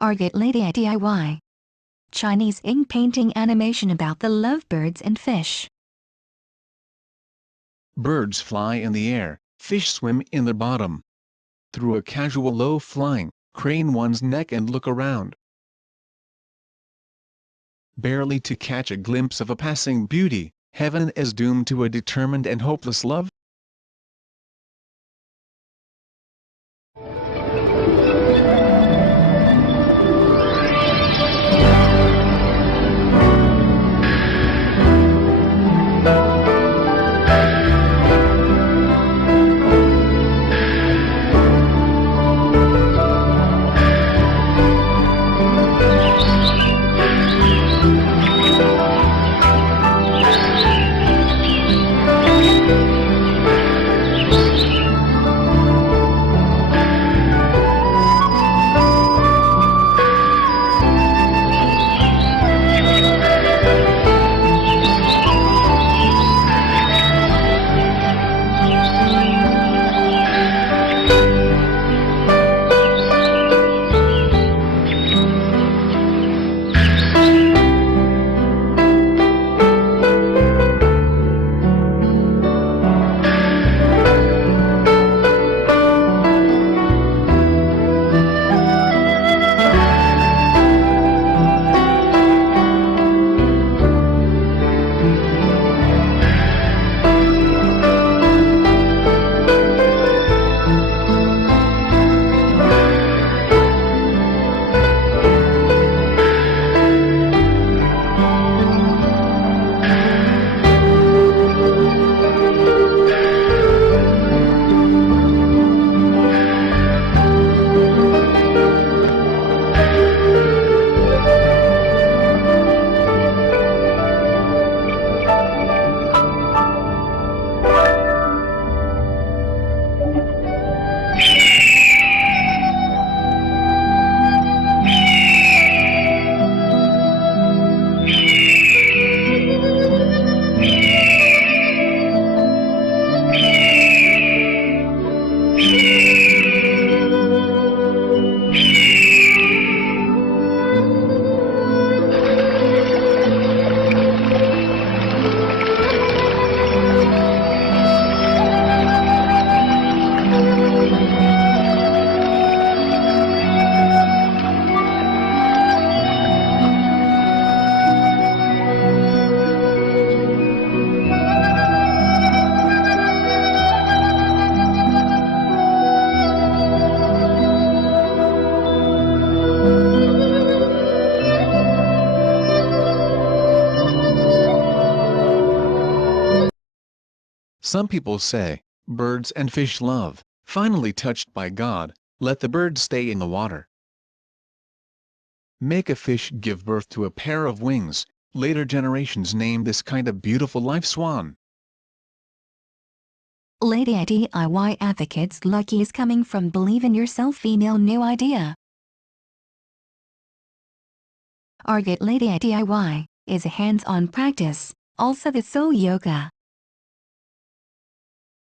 Argot Ladyidiy DIY. Chinese ink painting animation about the lovebirds and fish. Birds fly in the air, fish swim in the bottom. Through a casual low flying, crane one's neck and look around. Barely to catch a glimpse of a passing beauty, heaven is doomed to a determined and hopeless love. Some people say, birds and fish love, finally touched by God, let the birds stay in the water. Make a fish give birth to a pair of wings, later generations name this kind of beautiful life swan. Ladyidiy DIY advocates lucky is coming from believe in yourself female new idea. Argot Ladyidiy DIY is a hands-on practice, also the soul yoga.